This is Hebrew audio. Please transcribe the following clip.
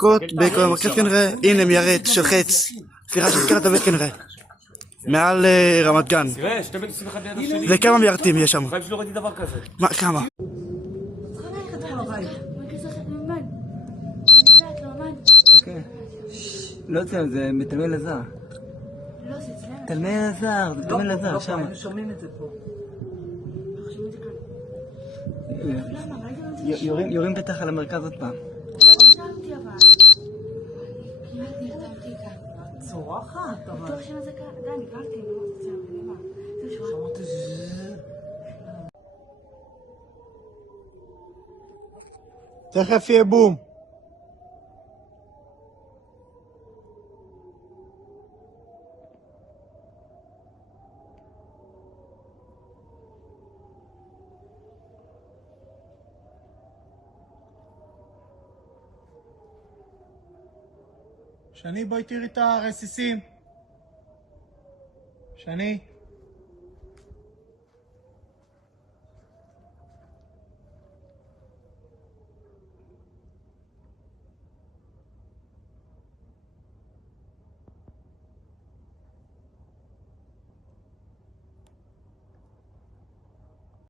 מכות במרכז כנראה, הנה מיירט של חץ, סליחה של קרת הבית כנראה, מעל רמת גן. תראה, 221 ליד השני. זה כמה מיירטים יש שם? בחיים שלא ראיתי דבר כזה. מה, כמה? לא יודע, זה מתלמי אלעזר. לא, זה אצלנו. תלמי אלעזר, זה תלמי אלעזר, שם. היינו שומעים את זה פה. אנחנו שומעים את זה כאן. למה? ראיתם? יורים בטח על המרכז עוד פעם. נרשמתי אבל. כמעט נרתמתי כאן. צורחת, אבל... בטוח שזה כאן. די, נבהלתי, נו, זה מה? זה שורה. שמעת זה... תכף יהיה בום. שני, בואי תראי את הרסיסים. שני.